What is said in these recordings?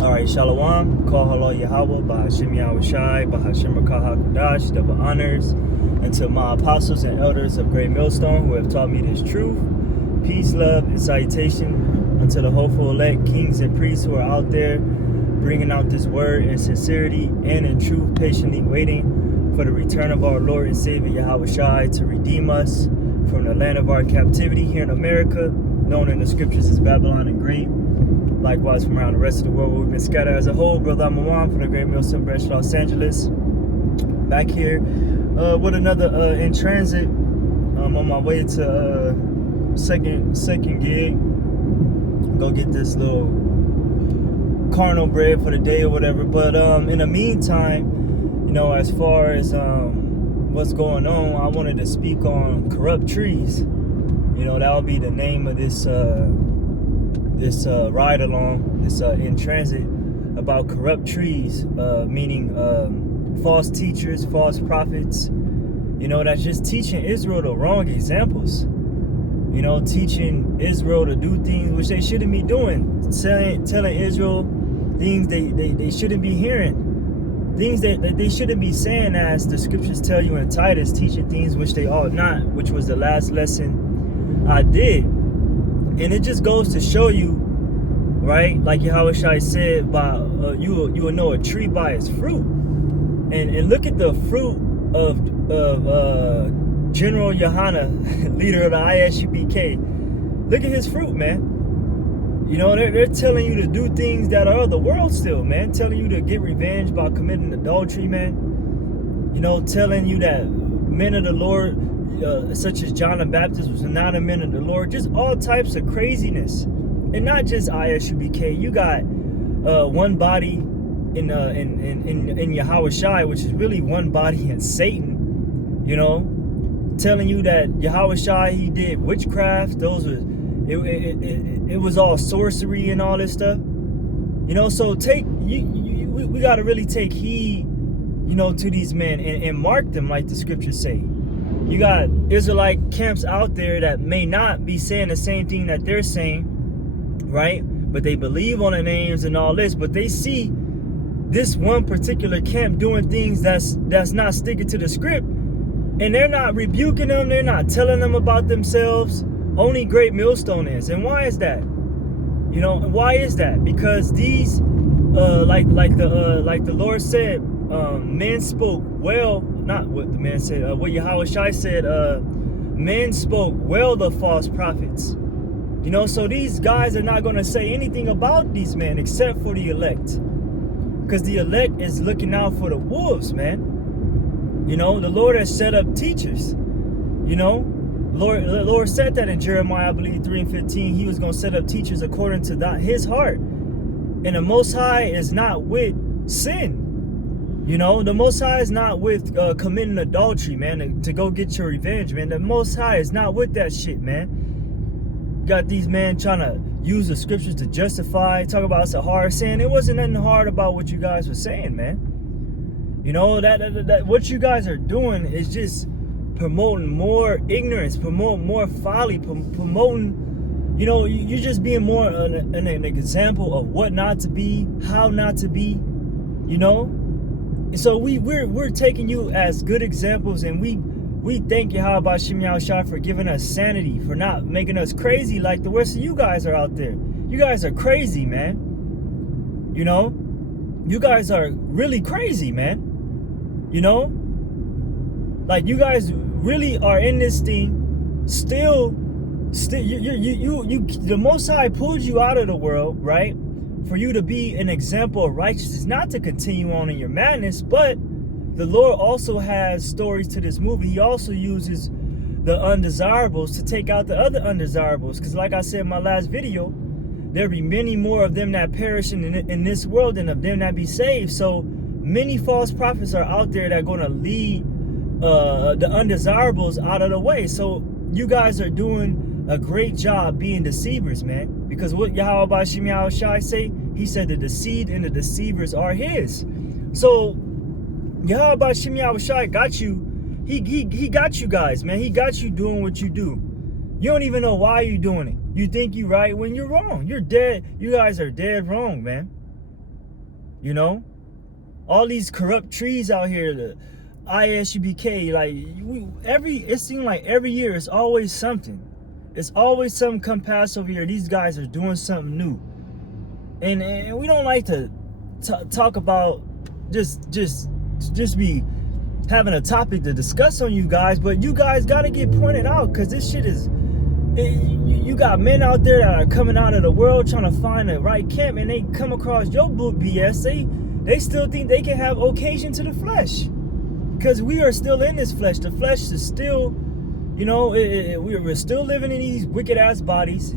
All right, Shalom, Kol Halo Yahweh, Bahashim Yahweh Shai, Bahashim Rakah HaKadosh, double honors, and to my apostles and elders of Great Millstone who have taught me this truth. Peace, love, and salutation unto the hopeful elect, kings and priests who are out there bringing out this word in sincerity and in truth, patiently waiting for the return of our Lord and Savior Yahweh Shai to redeem us from the land of our captivity here in America, known in the scriptures as Babylon and Great. Likewise, from around the rest of the world where we've been scattered as a whole. Brother Amawan from the Great Millstone Branch, Los Angeles. Back here with another in transit. I'm on my way to second gig. Go get this little carnal bread for the day or whatever. But in the meantime, you know, as far as what's going on, I wanted to speak on corrupt trees. You know, that'll be the name of this ride along, this in transit, about corrupt trees, meaning false teachers, false prophets, you know, that's just teaching Israel the wrong examples, you know, teaching Israel to do things which they shouldn't be doing, telling Israel things they shouldn't be hearing, things that they shouldn't be saying, as the scriptures tell you in Titus, teaching things which they ought not, which was the last lesson I did. And it just goes to show you, right? Like Yahweh Shai said, by you will know a tree by its fruit. And look at the fruit of General Yohana, leader of the ISUPK. Look at his fruit, man. You know, they're telling you to do things that are of the world still, man. Telling you to get revenge by committing adultery, man. You know, telling you that men of the Lord, such as John the Baptist, was not a man of the Lord. Just all types of craziness, and not just ISUBK. You got one body in Yahweh Shai, which is really one body in Satan. You know, telling you that Yahweh Shai, he did witchcraft. Those were it was all sorcery and all this stuff. You know, so we got to really take heed, you know, to these men and mark them like the scriptures say. You got Israelite camps out there that may not be saying the same thing that they're saying, right? But they believe on the names and all this, but they see this one particular camp doing things that's not sticking to the script, and they're not rebuking them, they're not telling them about themselves. Only Great Millstone is. And why is that? You know, why is that? Because these like the Lord said, men spoke well. Not what the man said, what Yahweh Shai said, men spoke well the false prophets. You know, so these guys are not going to say anything about these men except for the elect. Because the elect is looking out for the wolves, man. You know, the Lord has set up teachers. You know, the Lord said that in Jeremiah, I believe, 3:15, he was going to set up teachers according to his heart. And the Most High is not with sin. You know, the Most High is not with committing adultery, man, to go get your revenge, man. The Most High is not with that shit, man. You got these men trying to use the scriptures to justify, talk about it's a hard sin. It wasn't nothing hard about what you guys were saying, man. You know, that what you guys are doing is just promoting more ignorance, promoting more folly, promoting, you know, you're just being more an example of what not to be, how not to be, you know. So we're taking you as good examples, and we thank Yahweh Shai for giving us sanity, for not making us crazy like the rest of you guys are out there. You guys are crazy, man. You know, you guys are really crazy, man. You know, like you guys really are in this thing still you the Most High pulled you out of the world, right? For you to be an example of righteousness, not to continue on in your madness. But the Lord also has stories to this movie. He also uses the undesirables to take out the other undesirables. Because like I said in my last video, there'll be many more of them that perish in this world than of them that be saved. So many false prophets are out there that are going to lead the undesirables out of the way. So you guys are doing a great job being deceivers, man. Because what Yahweh Shai say? He said the deceived and the deceivers are his. So Yahweh Shai got you. He got you guys, man. He got you doing what you do. You don't even know why you're doing it. You think you're right when you're wrong. You're dead. You guys are dead wrong, man. You know, all these corrupt trees out here, the ISUBK, like it seems like every year it's always something. It's always something come past over here. These guys are doing something new, and we don't like to talk about just be having a topic to discuss on you guys, but you guys got to get pointed out, because this shit is. You got men out there that are coming out of the world trying to find the right camp, and they come across your book BS. They still think they can have occasion to the flesh, because we are still in this flesh. The flesh is still, you know, we're still living in these wicked ass bodies.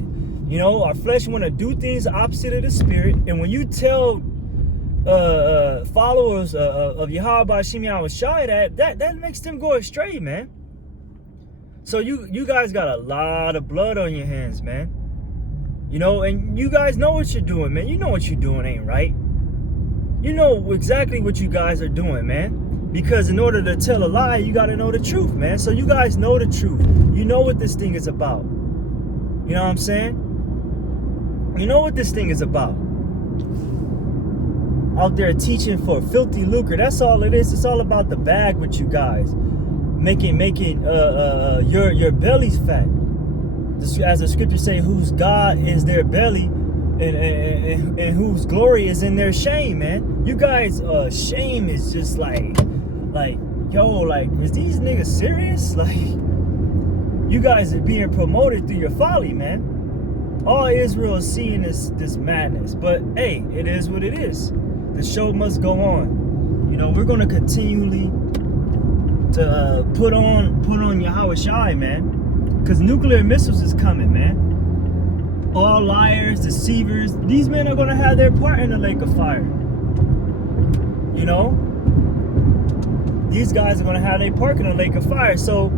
You know, our flesh want to do things opposite of the spirit. And when you tell followers of Yahweh Shem Shai that makes them go astray, man. So you guys got a lot of blood on your hands, man. You know, and you guys know what you're doing, man. You know what you're doing ain't right. You know exactly what you guys are doing, man. Because in order to tell a lie, you got to know the truth, man. So you guys know the truth. You know what this thing is about. You know what I'm saying? You know what this thing is about. Out there teaching for filthy lucre. That's all it is. It's all about the bag with you guys. Making your bellies fat. As the scriptures say, whose God is their belly, and whose glory is in their shame, man. You guys, shame is just like, yo, like, is these niggas serious? Like, you guys are being promoted through your folly, man. All Israel is seeing this madness. But hey, it is what it is. The show must go on. You know, we're gonna continually to put on Yahweh Shai, man. Because nuclear missiles is coming, man. All liars, deceivers. These men are gonna have their part in the lake of fire. You know? These guys are gonna have their part in the lake of fire. So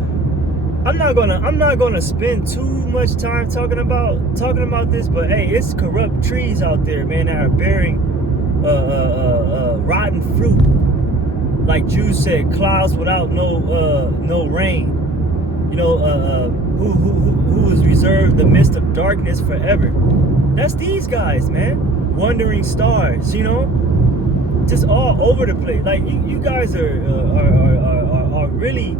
I'm not gonna spend too much time talking about this, but hey, it's corrupt trees out there, man, that are bearing rotten fruit. Like Jews said, clouds without no rain. You know, who is reserved the midst of darkness forever. That's these guys, man. Wandering stars, you know, just all over the place. Like you guys are really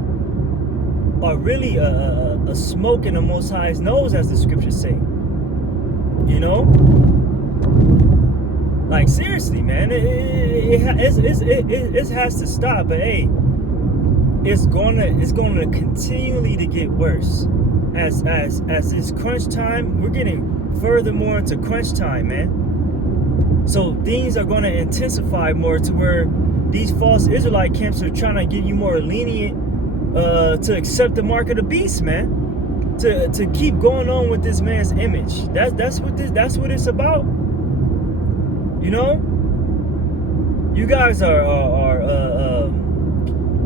a smoke in the Most High's nose, as the scriptures say. You know, like seriously, man, it has to stop. But hey, it's gonna continually to get worse as it's crunch time. We're getting furthermore into crunch time, man. So things are gonna intensify more to where these false Israelite camps are trying to get you more lenient to accept the mark of the beast, man. To keep going on with this man's image. That's what it's about. You know, you guys are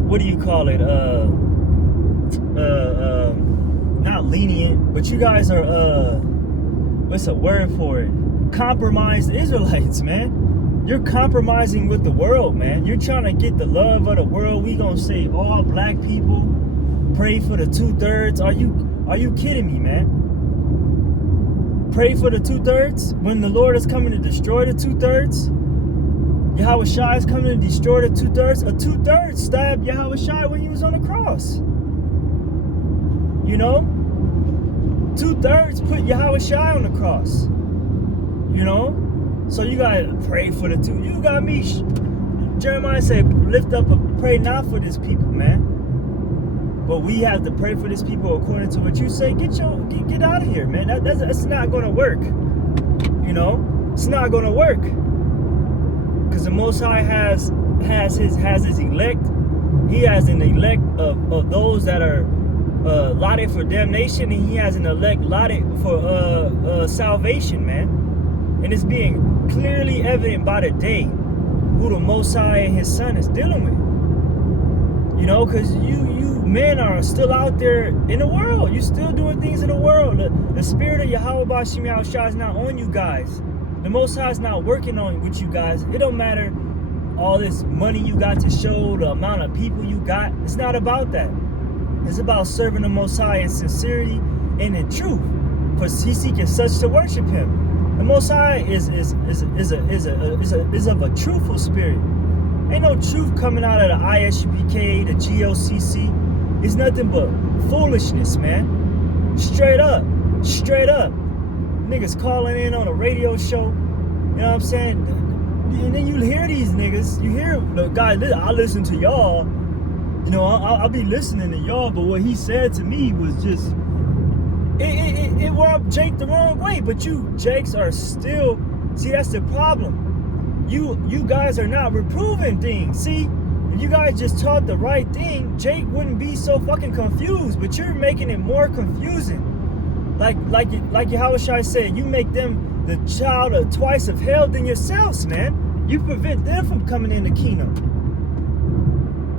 what do you call it? Not lenient, but you guys are what's a word for it? Compromised Israelites, man. You're compromising with the world, man. You're trying to get the love of the world. We gonna say all black people pray for the 2/3. Are you kidding me, man? Pray for the 2/3 when the Lord is coming to destroy the 2/3. Yahweh Shai is coming to destroy the 2/3. A 2/3 stabbed Yahweh Shai when he was on the cross. You know, 2/3 put Yahweh Shai on the cross. You know, so you gotta pray for the two. You got me. Jeremiah said, lift up and pray not for this people, man. But we have to pray for these people according to what you say. Get out of here, man. That's not gonna work. You know, it's not gonna work. Because the Most High has his elect. He has an elect of those that are allotted for damnation, and he has an elect allotted for salvation, man. And it's being clearly evident by the day who the Most High and his Son is dealing with. You know, because you men are still out there in the world. You still doing things in the world. The spirit of Yahweh B'Shem Yahushua is not on you guys. The Most High is not working on with you guys. It don't matter all this money you got to show, the amount of people you got. It's not about that. It's about serving the Most High in sincerity and in truth. Because he's seeking such to worship him. The Most High is of a truthful spirit. Ain't no truth coming out of the ISUPK, the GOCC. It's nothing but foolishness, man. Straight up. Niggas calling in on a radio show. You know what I'm saying? And then you hear these niggas. You hear the guy. I listen to y'all. You know, I'll be listening to y'all. But what he said to me was just it rubbed Jake the wrong way. But you Jakes are still. See, that's the problem. You guys are not reproving things. See, if you guys just taught the right thing, Jake wouldn't be so fucking confused. But you're making it more confusing. Like Yahushua said, you make them the child of twice of hell than yourselves, man. You prevent them from coming in the kingdom.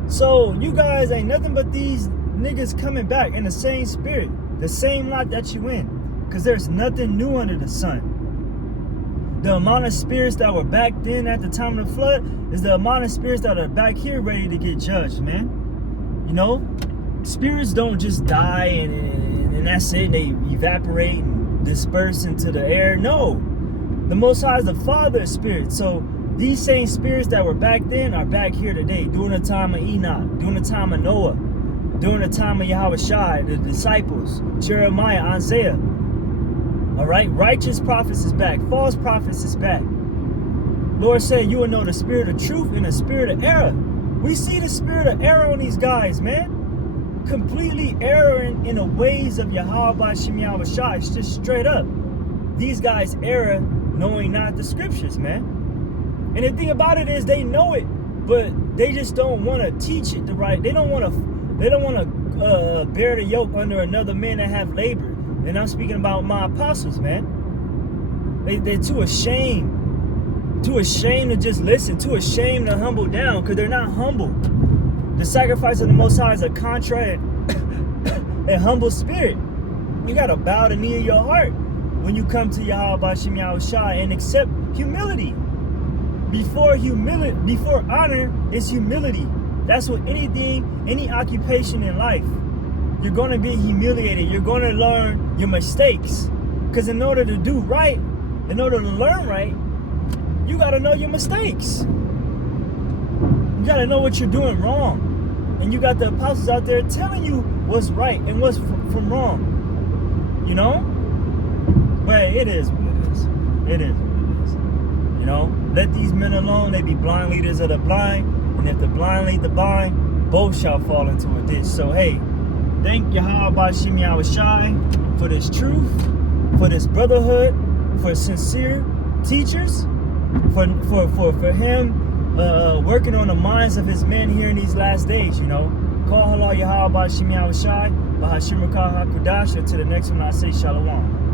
So you guys ain't nothing but these niggas coming back in the same spirit, the same lot that you in, because there's nothing new under the sun. The amount of spirits that were back then at the time of the flood is the amount of spirits that are back here ready to get judged, man. You know, spirits don't just die and that's it. They evaporate and disperse into the air. No, the Most High is the Father of spirits. So these same spirits that were back then are back here today, during the time of Enoch, during the time of Noah, during the time of Yahushua, the disciples, Jeremiah, Isaiah. All right, righteous prophets is back, false prophets is back. Lord said, you will know the spirit of truth and the spirit of error. We see the spirit of error on these guys, man. Completely erring in the ways of Yahweh Shem Yahushua. It's just straight up. These guys err knowing not the scriptures, man. And the thing about it is they know it, but they just don't want to teach it the right. They don't want to bear the yoke under another man that have labor. And I'm speaking about my apostles, man. They're too ashamed to just listen, too ashamed to humble down, because they're not humble. The sacrifice of the Most High is a contrite and humble spirit. You got to bow the knee of your heart when you come to Yahweh Shem Yahushua and accept humility. Before honor is humility. That's what any occupation in life. You're going to be humiliated. You're going to learn your mistakes. Because in order to do right, in order to learn right, you got to know your mistakes. You got to know what you're doing wrong. And you got the apostles out there telling you what's right and what's from wrong. You know? But it is what it is. It is what it is. You know? Let these men alone. They be blind leaders of the blind. And if the blind lead the blind, both shall fall into a ditch. So, hey, thank Yahweh Shem Yahushua for this truth, for this brotherhood, for sincere teachers, for him working on the minds of his men here in these last days, you know. Call halal Yahweh Shem Yahushua, Bahashim Rakah HaKudash. Until the next one, I say Shalom.